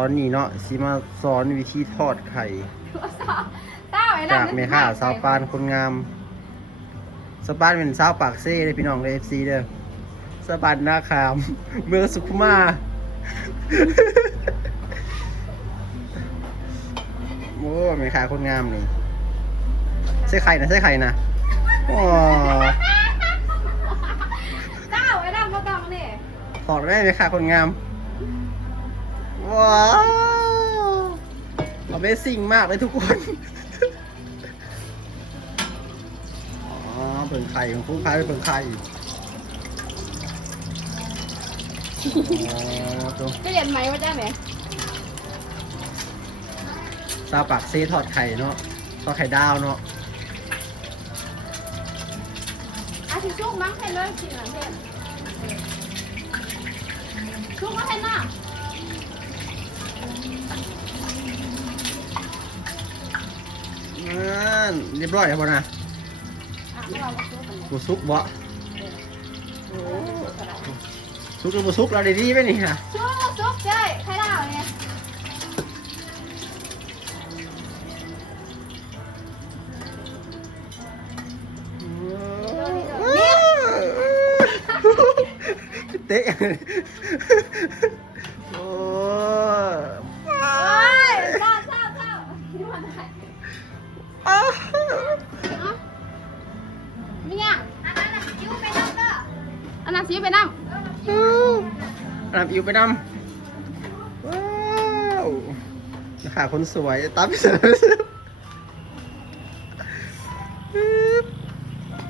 ตอนนี้เนาะสิมาสอนวิธีทอดไข่ เต้าไอ้ จากแม่ค้าสาวปานคนงามสาวปานเป็นสาวปากเซ่เลยพี่น้องเลย FC เด้อสาวปานนาคาม เมืองสุขุมาโอ้แม่ค้าคนงามนี่ใส่ไข่นะโอ้ เต้าไอ้ดำมาต้องนี่ ถอดได้แม่ค้าคนงามว้าว Amazing มากเลยทุกคน อ๋อเปิ่งไข่ของคุณพายไปเปิ่งไข่อ๋อตัว จะเห็นไหมว่าจ้าเนี่ย ซาปากเซ่ทอดไข่เนาะทอดไข่ดาวเนาะ อาทิชุกมั้งเห็นเลยสิหลังเห็นชุกมาเห็นน่ะ เรียบร้อยแล้วบ่นะ ไม่เรามาชุกกันเลย บุซุกบ่ซุกหรือบุซุกเราได้ดีไหมนี่ฮะ ชุกเจ้ยใครเล่าเนี่ยเตะโอ้ โอ้ยเจ้านี่มันอะไรมีอ่ะอันนั้นซิ้วไปนั่งเด้ออันนั้นซิ้วไปนั่ง น้ำอิวไปนำว้าวนะคะคนสวยตามไปเสร็จ